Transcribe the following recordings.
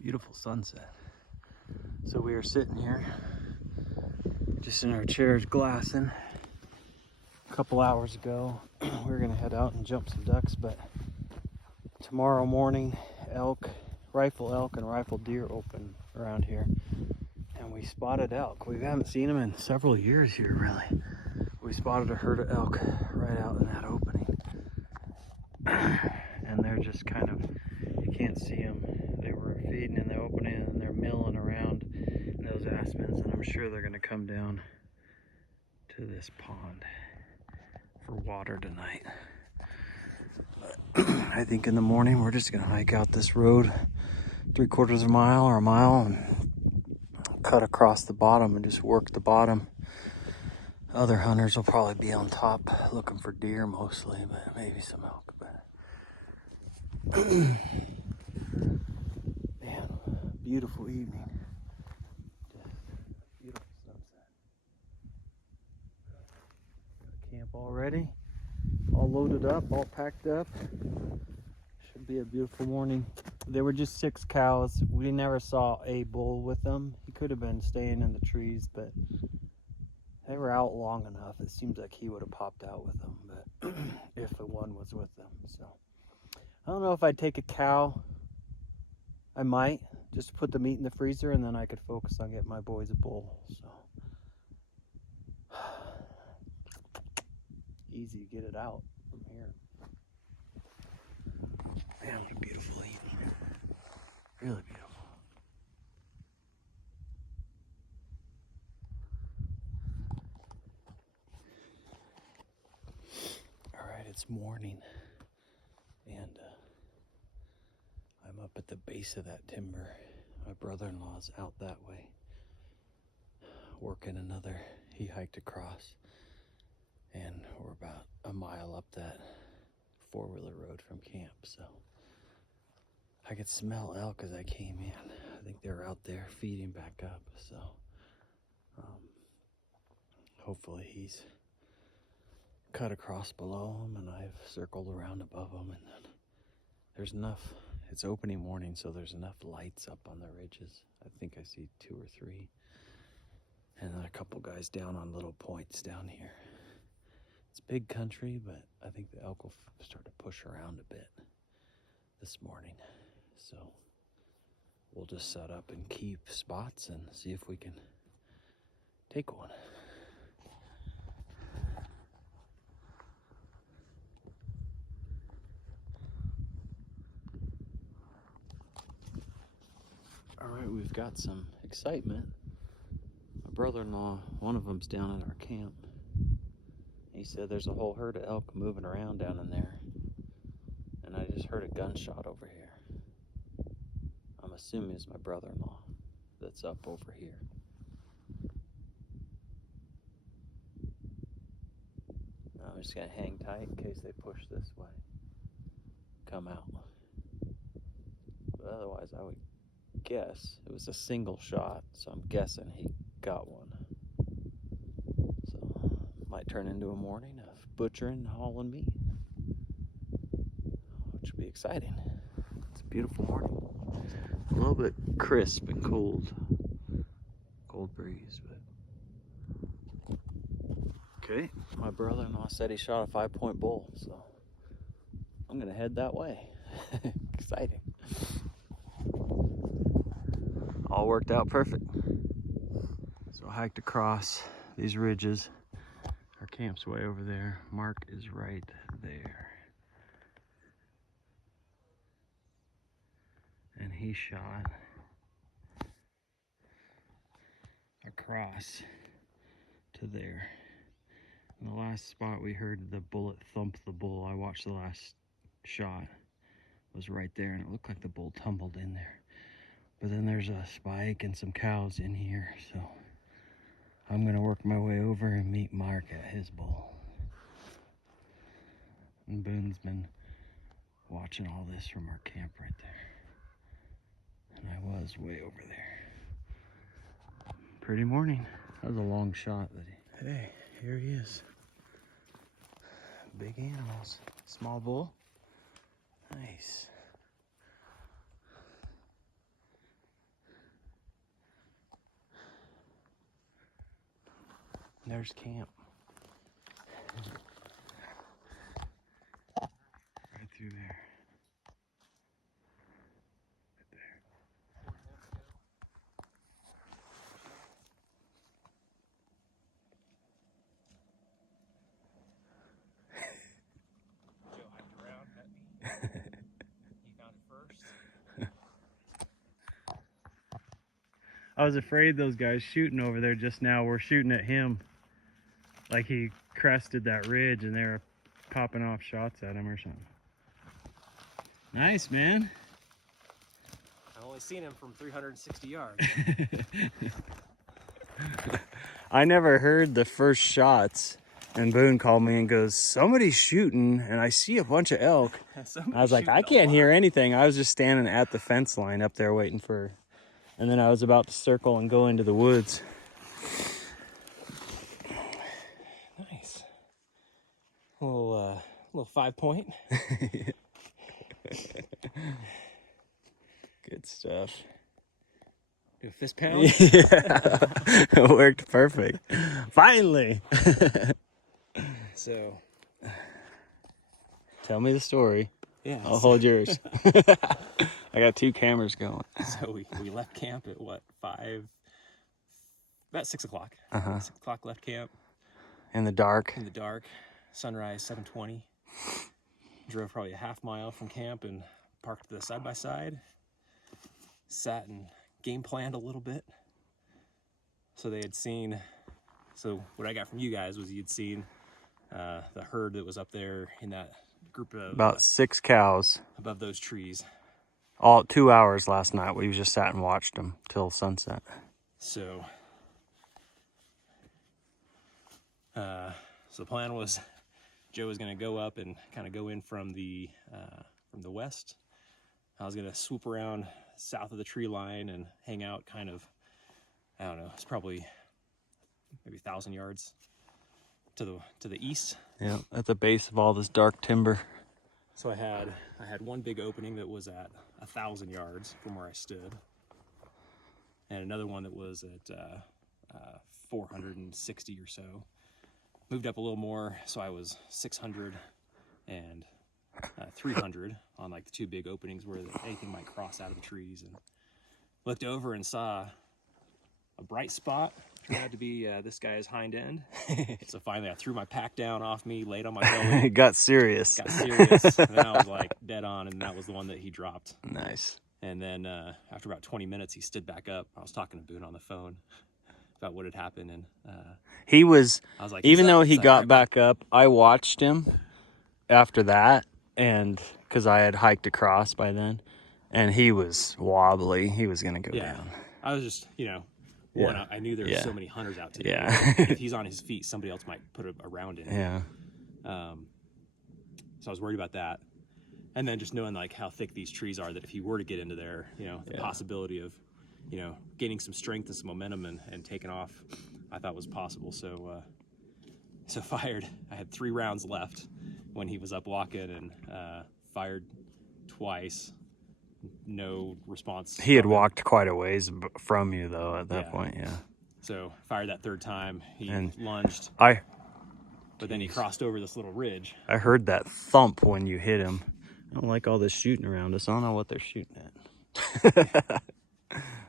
Beautiful sunset. So we are sitting here just in our chairs glassing. A couple hours ago we were gonna head out and jump some ducks, but tomorrow morning rifle elk and rifle deer open around here, and we spotted elk. We haven't seen them in several years here, really. We spotted a herd of elk right out in that opening, and they're just kind of, you can't see them. They were feeding in the opening and they're milling around in those aspens, and I'm sure they're gonna come down to this pond for water tonight. But I think in the morning we're just gonna hike out this road 3/4 of a mile or a mile and cut across the bottom and just work the bottom. Other hunters will probably be on top looking for deer mostly, but maybe some elk. But man, beautiful evening. Just beautiful sunset. Got camp all ready, all loaded up, all packed up. Should be a beautiful morning. There were just 6 cows. We never saw a bull with them. He could have been staying in the trees, but they were out long enough. It seems like he would have popped out with them, but if the one was with them. So I don't know if I'd take a cow. I might just put the meat in the freezer, and then I could focus on getting my boys a bull. So easy to get it out from here. Man, what a beautiful evening. Really beautiful. All right, it's morning, and I'm up at the base of that timber. My brother-in-law's out that way, working another. He hiked across, and we're about a mile up that 4-wheeler road from camp, so I could smell elk as I came in. I think they're out there feeding back up, so hopefully he's cut across below him and I've circled around above him, and then there's enough. It's opening morning, so there's enough lights up on the ridges. I think I see 2 or 3, and then a couple guys down on little points down here. It's big country, but I think the elk will start to push around a bit this morning. So we'll just set up and keep spots and see if we can take one. All right, we've got some excitement. My brother-in-law, one of them's down at our camp. He said there's a whole herd of elk moving around down in there, and I just heard a gunshot over here. I'm assuming it's my brother-in-law that's up over here. I'm just gonna hang tight in case they push this way, come out. But otherwise, I would guess it was a single shot, so I'm guessing he got one. So might turn into a morning of butchering and hauling meat, which would be exciting. It's a beautiful morning. A little bit crisp and cold breeze, but okay. My brother-in-law said he shot a 5-point bull, so I'm gonna head that way. Exciting. All worked out perfect. So I hiked across these ridges. Our camp's way over there. Mark is right there. And he shot across to there. In the last spot we heard the bullet thump the bull. I watched the last shot. It was right there, and it looked like the bull tumbled in there. But then there's a spike and some cows in here, so I'm gonna work my way over and meet Mark at his bull. And Boone's been watching all this from our camp right there. And I was way over there. Pretty morning. That was a long shot. Hey, here he is. big animals. Small bull. Nice. There's camp. Right through there. Right there. Joe hiked around, met me. He found it first. I was afraid those guys shooting over there just now were shooting at him. Like he crested that ridge and they were popping off shots at him or something. Nice, man. I've only seen him from 360 yards. I never heard the first shots, and Boone called me and goes, somebody's shooting and I see a bunch of elk. I was like, I can't hear anything. I was just standing at the fence line up there waiting for, and then I was about to circle and go into the woods. Nice. Little 5 point. Good stuff. Do a fist pound. Yeah, it worked perfect. Finally. So, tell me the story. yeah. I'll hold yours. I got 2 cameras going. So we left camp at what, about 6 o'clock. 6 o'clock left camp. In the dark. In the dark. Sunrise 7:20. Drove probably a half mile from camp and parked the side-by-side. Sat and game planned a little bit. So they had seen, so what I got from you guys was you'd seen the herd that was up there in that group of About 6 cows. above those trees. All 2 hours last night. We just sat and watched them till sunset. So the plan was Joe was going to go up and kind of go in from the west. I was going to swoop around south of the tree line and hang out kind of, I don't know, it's probably maybe 1,000 yards to the east. Yeah, at the base of all this dark timber. So I had one big opening that was at 1,000 yards from where I stood, and another one that was at 460 or so. Moved up a little more, so I was 600 and 300 on like the 2 big openings where anything might cross out of the trees, and looked over and saw a bright spot. Turned out to be this guy's hind end. So finally I threw my pack down off me, laid on my belly. It got serious. Got serious. And then I was like dead on, and that was the one that he dropped. Nice. And then after about 20 minutes, he stood back up. I was talking to Boone on the phone about what had happened, and He was, I was like, even though he got right back up, I watched him after that, and because I had hiked across by then, and he was wobbly. He was going to go down. I was just, one, I knew there were so many hunters out today. Yeah. If he's on his feet, somebody else might put a round in. Yeah. So I was worried about that. And then just knowing like how thick these trees are, that if he were to get into there, the possibility of, gaining some strength and some momentum and taking off, I thought was possible. So fired. I had 3 rounds left when he was up walking, and fired twice. No response. He had walked quite a ways from you, though, at that point, yeah. So fired that 3rd time. He lunged. But then he crossed over this little ridge. I heard that thump when you hit him. I don't like all this shooting around us. I don't know what they're shooting at.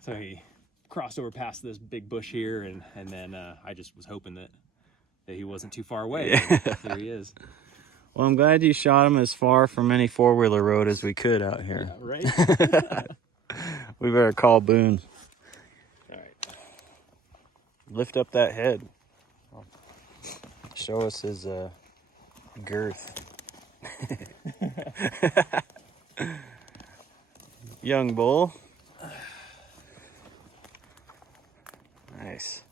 So he crossed over past this big bush here, and then I just was hoping that he wasn't too far away. Yeah. Here he is. Well, I'm glad you shot him as far from any 4-wheeler road as we could out here. Yeah, right? We better call Boone. All right. Lift up that head. Show us his girth. Young bull. Nice.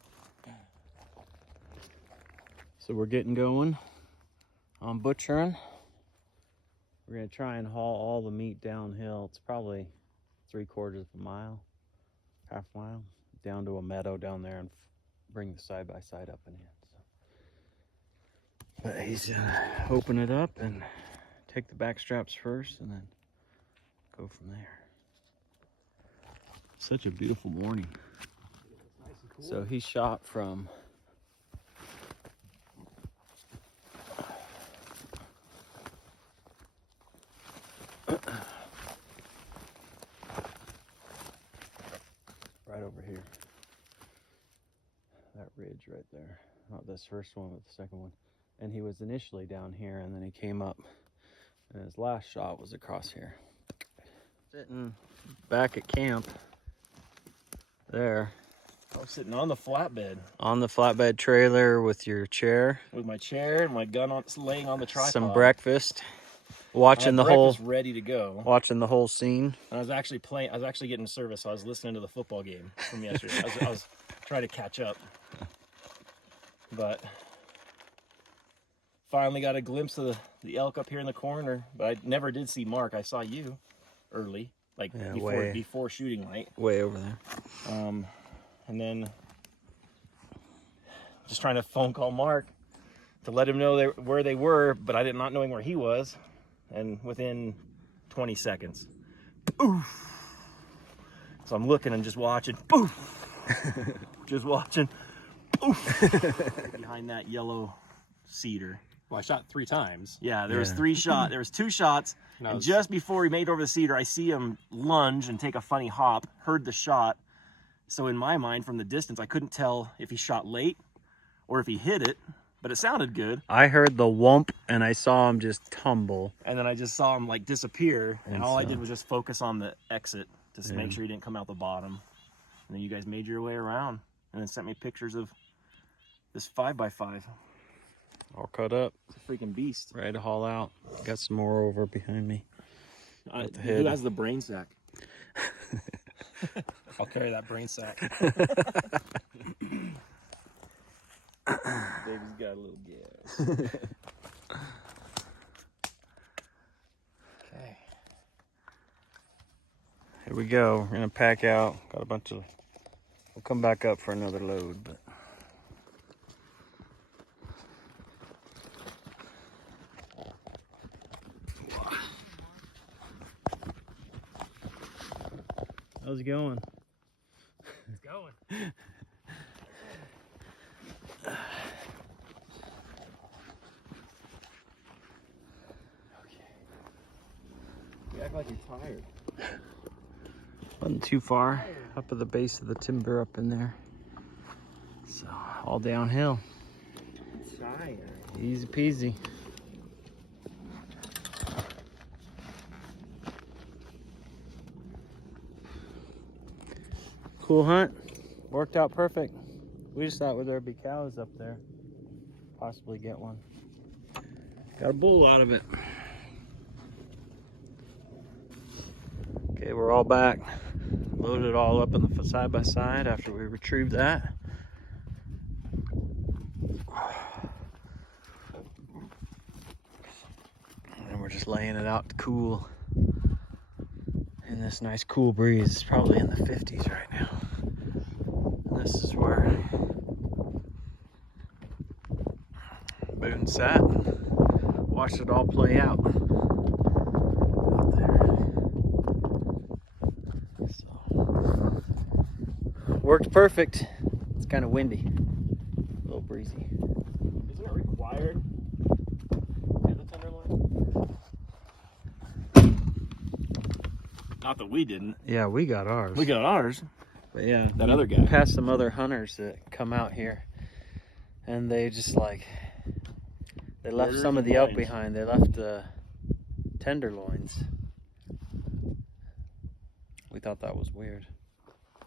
So we're getting going on butchering. We're gonna try and haul all the meat downhill. It's probably 3/4 of a mile, half mile, down to a meadow down there and bring the side-by-side up and in. So But he's gonna open it up and take the back straps first and then go from there. Such a beautiful morning. Nice and cool. So he shot from right over here. That ridge right there. Not this first one, but the second one. And he was initially down here, and then he came up, and his last shot was across here. Sitting back at camp there. I was sitting on the flatbed. On the flatbed trailer with your chair. With my chair and my gun laying on the tripod. Some breakfast. Watching the breakfast whole ready to go. Watching the whole scene. And I was actually getting service, so I was listening to the football game from yesterday. I was trying to catch up. But finally got a glimpse of the elk up here in the corner. But I never did see Mark. I saw you early, like before shooting light. Way over there. And then just trying to phone call Mark to let him know where they were, but I did not knowing where he was. And within 20 seconds, oof. So I'm looking and just watching, oof. Just watching, oof. Behind that yellow cedar. Well, I shot 3 times. Yeah, there was 3 shots. There was 2 shots, and just before he made over the cedar, I see him lunge and take a funny hop. Heard the shot, so in my mind, from the distance, I couldn't tell if he shot late or if he hit it. But it sounded good. I heard the whomp and I saw him just tumble. And then I just saw him like disappear. And all I did was just focus on the exit to make sure he didn't come out the bottom. And then you guys made your way around and then sent me pictures of this 5x5. All cut up. It's a freaking beast. Ready to haul out. Got some more over behind me. Who has the brain sack? I'll carry that brain sack. Baby's got a little gas. Okay. Here we go. We're gonna pack out. Got a bunch of. We'll come back up for another load, but. How's it going? It's going. You act like you're tired. Wasn't too far. Up at the base of the timber up in there. So, all downhill. Tired. Easy peasy. Cool hunt. Worked out perfect. We just thought there'd be cows up there. Possibly get one. Got a bull out of it. Okay, we're all back. Loaded it all up in the side by side after we retrieved that. And then we're just laying it out to cool in this nice cool breeze. It's probably in the 50s right now. And this is where Boone sat and watched it all play out. Worked perfect. It's kind of windy, a little breezy. Isn't it required to hit the tenderloin? Not that we didn't. Yeah, we got ours. We got ours. But yeah, That other guy. Passed some other hunters that come out here, and they just like they left some of the elk behind. They left the tenderloins. We thought that was weird.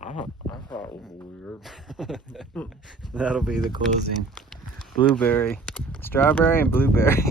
I thought it was weird. That'll be the closing. Blueberry, strawberry, and blueberry.